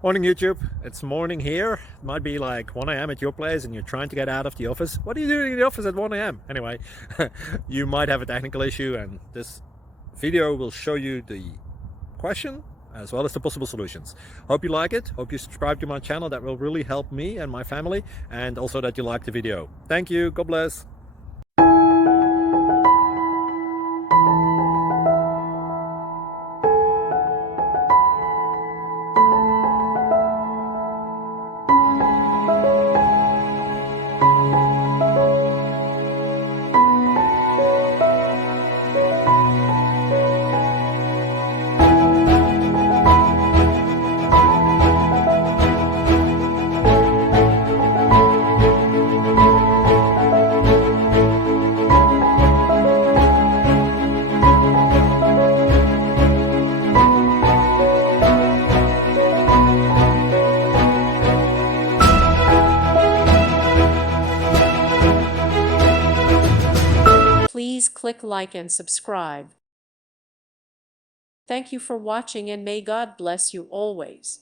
Morning YouTube, it's morning here. It might be like 1 a.m. at your place and you're trying to get out of the office. What are you doing in the office at 1 a.m.? Anyway, you might have a technical issue and this video will show you the question as well as the possible solutions. Hope you like it, hope you subscribe to my channel. That will really help me and my family, and also that you like the video. Thank you, God bless. Please click like and subscribe. Thank you for watching and may God bless you always.